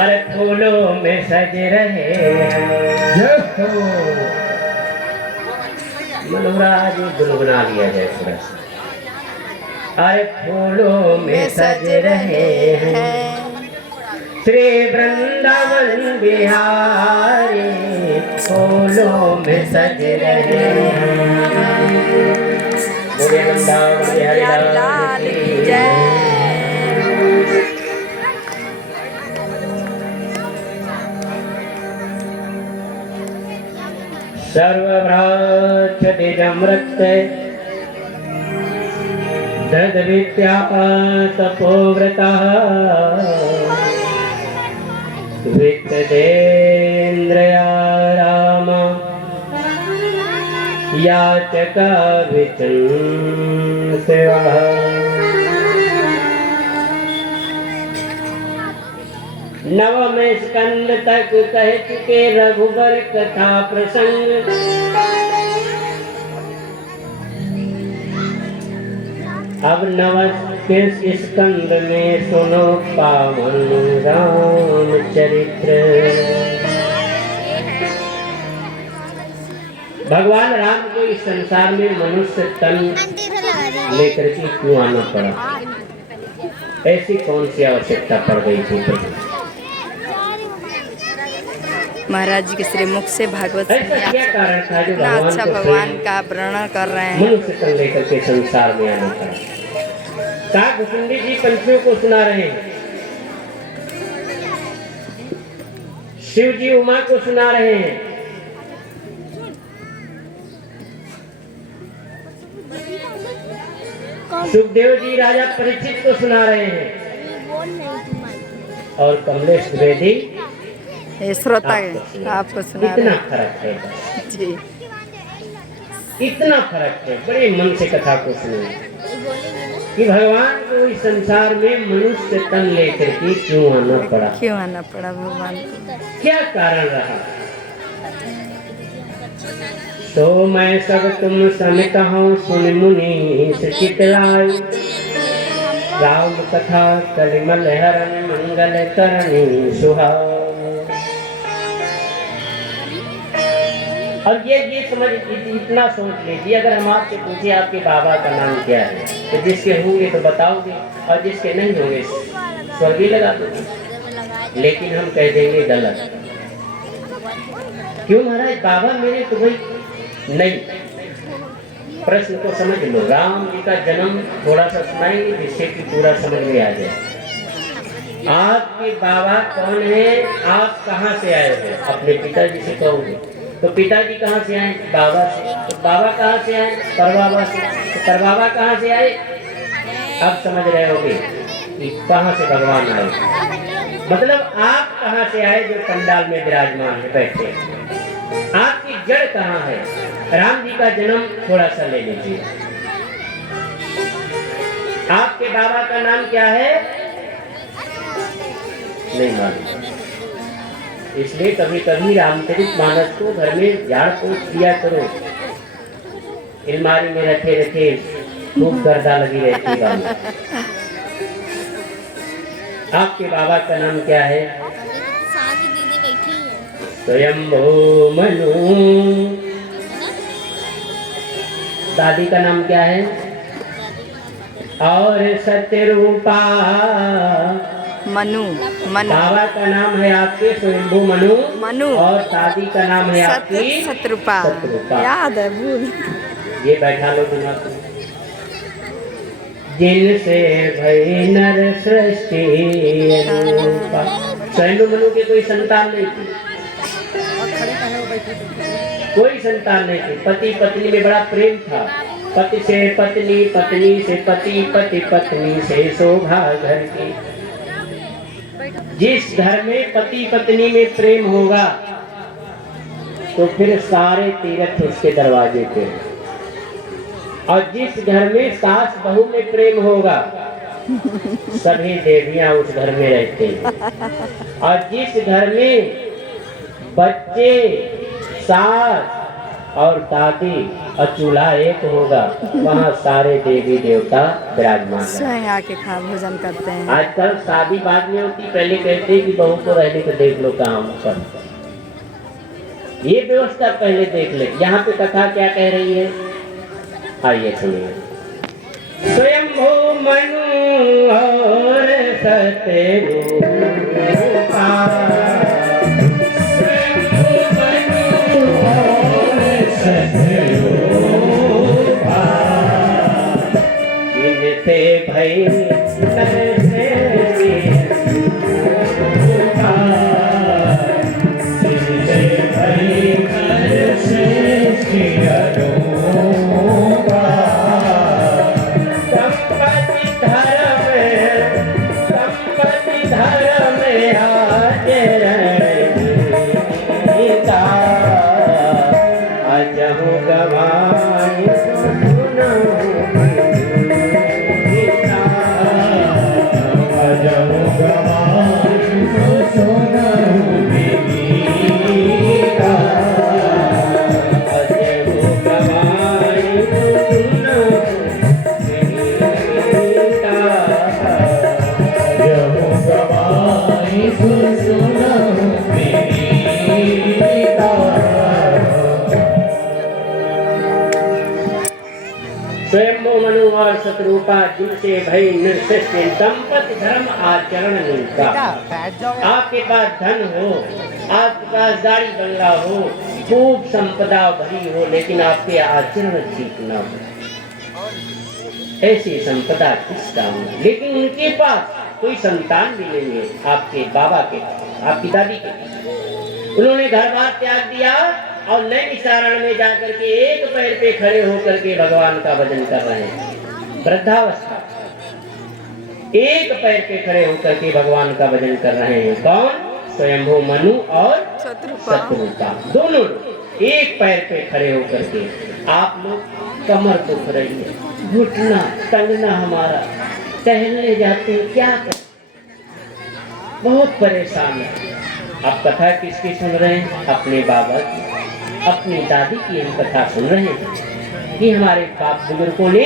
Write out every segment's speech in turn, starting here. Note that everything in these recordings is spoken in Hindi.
अरे फूलों में सज रहे मनोहरा जी गुनगुना लिया जाए थोड़ा सा। अरे फूलों में सज रहे हैं श्री वृंदावन बिहारी, फूलों में सज रहे हैं। बोले वृंदावन बिहारी लाल की जय। सर्वभ्राच्छदिजमृत ददविद्या तपोव्रतः वित्तेन्द्रया राम याचका विचिन्त्यः। नवम स्कंद तक कह चुके रघुबर कथा प्रसंग। अब नवम स्कंद में सुनो पावन राम चरित्र। भगवान राम को इस संसार में मनुष्य तन लेकर के क्यों आना पड़ा? ऐसी कौन सी आवश्यकता पड़ गई थी? महाराज जी के श्री मुख से भागवत क्या कारण था जो इतना अच्छा भगवान का वर्णन कर रहे हैं? मनुष्य तन लेकर के संसार में आना पड़ा। काकभुसुंडी जी पंछियों को सुना रहे हैं, शिव जी उमा को सुना रहे हैं, सुखदेव जी राजा परीक्षित को सुना रहे हैं, और कमलेश द्विवेदी श्रोता आपको सुना। इतना फर्क है जी, इतना फर्क है। बड़े मन से कथा को सुने कि भगवान को इस संसार में मनुष्य तन लेकर के क्यों आना पड़ा? क्यों आना पड़ा भगवान को? क्या कारण रहा? तो मैं सब तुम समित हूँ सुन मुनि चितलाई, राम कथा कलिमल हरण मंगल करणी सुहा। और ये समझ इतना सोच लीजिए, अगर हम आपसे पूछे आपके बाबा का नाम क्या है, तो जिसके होंगे तो बताओगे, और जिसके नहीं होंगे स्वर्गीय लगा दोगे। लेकिन हम कह देंगे गलत। क्यों महाराज? बाबा मेरे तो भाई नहीं। प्रश्न को समझ लो। राम जी का जन्म थोड़ा सा सुनाएंगे जिससे कि पूरा समझ में आ जाए। आपके बाबा कौन है? आप कहाँ से आए हो? अपने पिताजी से कहोगे तो पिताजी कहाँ से आए? बाबा से। तो बाबा कहाँ से आए? परबाबा से। तो परबाबा कहाँ से आए? अब समझ रहे होगे कि कहाँ से भगवान आए। मतलब आप कहाँ से आए जो पंडाल में विराजमान है बैठे? आपकी जड़ कहाँ है? राम जी का जन्म थोड़ा सा ले लीजिए। आपके बाबा का नाम क्या है? नहीं मालूम। इसलिए कभी कभी रामचरित मानस को घर में झाड़ पोछ दिया करो। अलमारी में रखे रखे खूब गर्दा लगी रहती है। आपके बाबा का नाम क्या है? स्वयंभू मनु। दादी का नाम क्या है? और सत्यरूपा। मनु। बाबा का नाम है आपके स्वयंभू मनु। मनु। और दादी का नाम है आपकी सतरूपा। याद है भूल। ये बैठा लो दिमाग में। जिनसे भई नर सृष्टि अनुरूपा। स्वयंभू मनु के कोई संतान नहीं थी, कोई संतान नहीं थी। पति पत्नी में बड़ा प्रेम था। पति से पत्नी, पत्नी से पति, पति पत्नी से शोभा घर की। जिस घर में पति पत्नी में प्रेम होगा तो फिर सारे तीर्थ उसके दरवाजे पे। और जिस घर में सास बहू में प्रेम होगा सभी देवियां उस घर में रहती हैं। और जिस घर में बच्चे, सास, और दादी और चूल्हा एक होगा, वहाँ सारे देवी देवता विराजमान हैं। स्वयं आके खा भोजन करते हैं। आजकल शादी बाद में होती, पहले कहते कि बहू को रहने को देख लो कहाँ पर, ये व्यवस्था पहले देख ले। यहाँ पे कथा क्या कह रही है, आइए सुनिए। स्वयंभू मनु और सतरूपा, जिनसे भई नर स्वयंभू मनु और शत्रुपा, जिनसे भई निर्शिष्ट दंपति धर्म आचरण मिलता। आपके पास धन हो, आपके पास गाड़ी बंगला हो, खूब संपदा भरी हो, लेकिन आपके आचरण ठीक न हो, ऐसी संपदा किस काम में। लेकिन उनके पास कोई संतान भी नहीं है, आपके बाबा के, आपकी दादी के। उन्होंने घर बार त्याग दिया और नैमिषारण्य में जाकर के एक पैर पे खड़े होकर के भगवान का भजन कर रहे हैं। वृद्धावस्था, एक पैर पे खड़े होकर के भगवान का भजन कर रहे हैं। कौन? स्वयंभू मनु और शत्रुपा, दोनों एक पैर पे खड़े होकर के। आप लोग कमर दुख रही है, घुटना टंगना हमारा, टहलने जाते हैं, क्या करें, बहुत परेशान है। आप कथा किसकी सुन रहे हैं? अपने बाबा की, अपनी दादी की हम कथा सुन रहे हैं कि हमारे बाप बुजुर्गों ने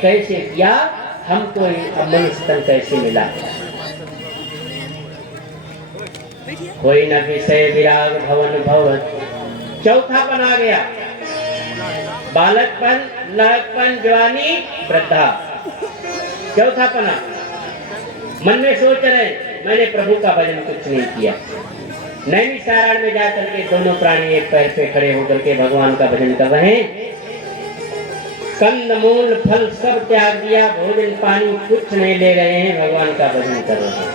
कैसे किया, हमको मनुष्य तन कैसे मिला। कोई न विषय विराग भवन भवत, चौथापन आ गया, बालकपन, लड़कपन, जवानी, वृद्धा, चौथापना। मन में सोच रहे मैंने प्रभु का भजन कुछ नहीं किया। नैमिषारण्य में जाकर के दोनों प्राणी एक पैर पे खड़े होकर के भगवान का भजन कर रहे हैं। कंद मूल फल सब त्याग दिया, भोजन पानी कुछ नहीं ले गए हैं, भगवान का भजन कर रहे हैं।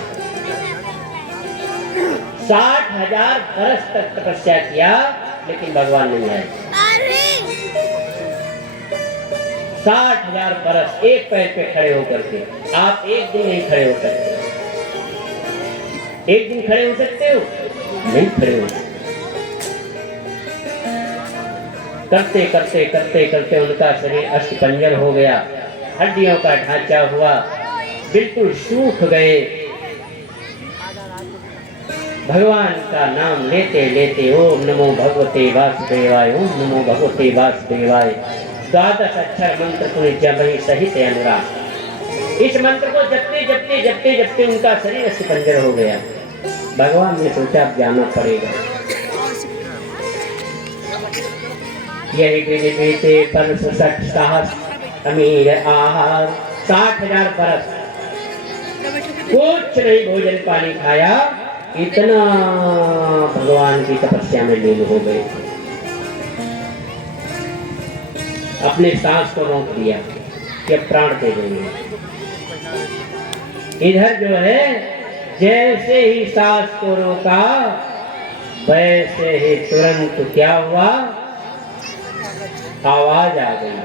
60,000 वर्ष तक तपस्या किया, लेकिन भगवान नहीं आए। 60,000 वर्ष एक पैर पे खड़े होकर के। आप एक दिन नहीं खड़े हो सकते, एक दिन खड़े हो सकते हो? नहीं खड़े हो। करते करते करते करते उनका शरीर अस्थिपंजर हो गया, हड्डियों का ढांचा हुआ, बिल्कुल सूख गए। भगवान का नाम लेते लेते ओम नमो भगवते वासुदेवाय, ओम नमो भगवते वासुदेवाय, 12 अक्षर मंत्र को जब सहित अनुराग। इस मंत्र को जपते जपते जपते जपते उनका शरीर अस्थिपंजर हो गया। भगवान ने सोचा अब जाना पड़ेगा। यही बीते पर 60 साहस अमीर आहार, 60,000 बरस कुछ नहीं भोजन पानी खाया, इतना भगवान की तपस्या में लीन हो गए। अपने सांस को रोक दिया कि अब प्राण दे देंगे। इधर जो है जैसे ही सांस को रोका, वैसे ही तुरंत क्या हुआ, आवाज आ गई।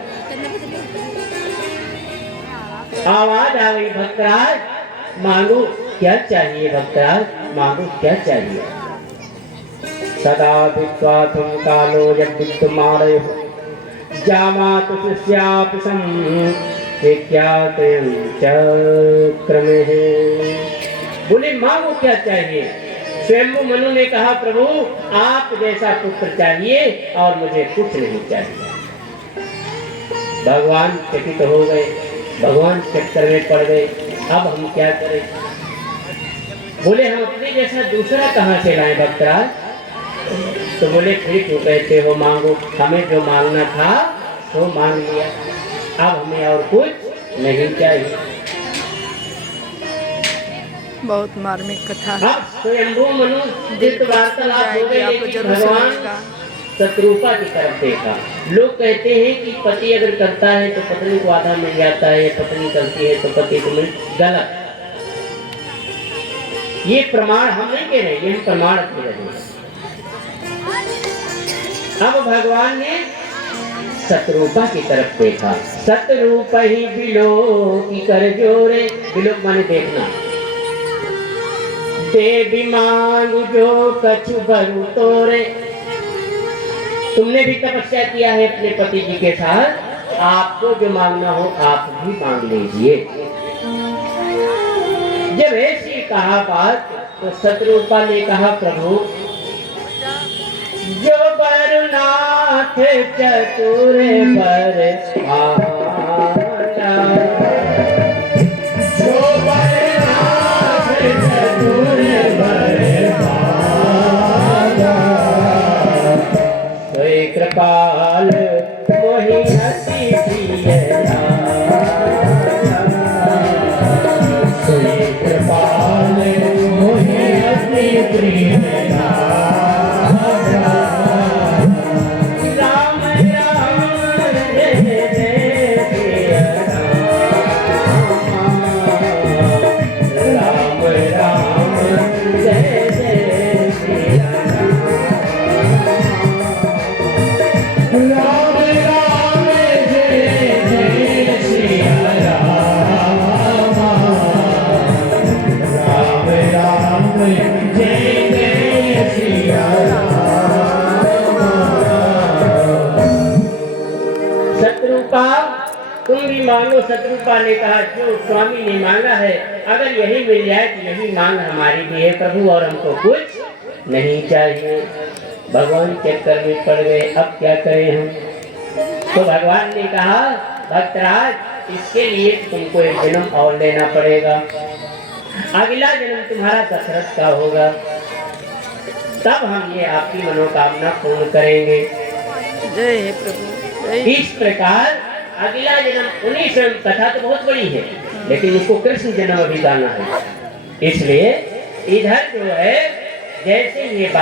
आवाज आ गई, भक्तराज मांगो क्या चाहिए, भक्तराज मांगो क्या चाहिए। सदा विद्वा तुम कालो यद्विद्व मारे जामात शिष्यापसम विख्यातयं चक्र में। बोले मांगो क्या चाहिए। स्वयंभू मनु ने कहा, प्रभु आप जैसा पुत्र चाहिए और मुझे कुछ नहीं चाहिए। भगवान चकित हो गए, भगवान चक्कर में पड़ गए। अब हम क्या करें? बोले हम अपने जैसा दूसरा कहाँ से लाएं भक्तराज? तो बोले फिर क्यों कहते हो, मांगो, हमें जो मांगना था वो मांग लिया, अब हमें और कुछ नहीं चाहिए। बहुत मार्मिक कथा है। अब स्वयंभू मनु दिल को वार्तालाप हो गए, आपको लेकिन जरूर भगवान सुनेगा। शत्रुपा की तरफ देखा। लोग कहते हैं कि पति अगर करता है तो पत्नी को आधा मिल जाता है, पत्नी करती है तो पति को मिल, गलत। ये प्रमाण हम नहीं कह रहे, ये हम प्रमाण दे रहे हैं। अब भगवान ने शत्रुपा की तरफ देखा। शत्रुप ही बिलो की कर जोरे, बिलो माने देखना। देवी मांग जो कछु बरु तोरे, तुमने भी तपस्या किया है अपने पति जी के साथ, आपको जो मांगना हो आप भी मांग लीजिए। जब ऐसी कहा बात तो शत्रुपा ने कहा, प्रभु जो बरनाथ चतुर बर पाया, जो बरनाथ चतुर बर पाया, सोई कृपाल मोहि हसी प्रियया, सोई कृपाल मोहि हसी प्रियया। शत्रुपा तुम भी मांगो। शत्रुपा ने कहा, जो स्वामी ने मांगा है अगर यही मिल जाए तो यही मांग हमारी भी है प्रभु, और हमको कुछ नहीं चाहिए। भगवान चक्कर में पड़ गए, अब क्या करें हम? तो भगवान ने कहा, भक्तराज इसके लिए तुमको एक जन्म और लेना पड़ेगा। अगला जन्म तुम्हारा दशरथ का होगा, तब हम ये आपकी मनोकामना पूर्ण करेंगे। जय हे प्रभु। इस प्रकार अगला जन्म उन्हीं स्वयं, कथा तो बहुत बड़ी है लेकिन उसको कृष्ण जन्म अभी गाना है, इसलिए इधर जो है जैसे ये बात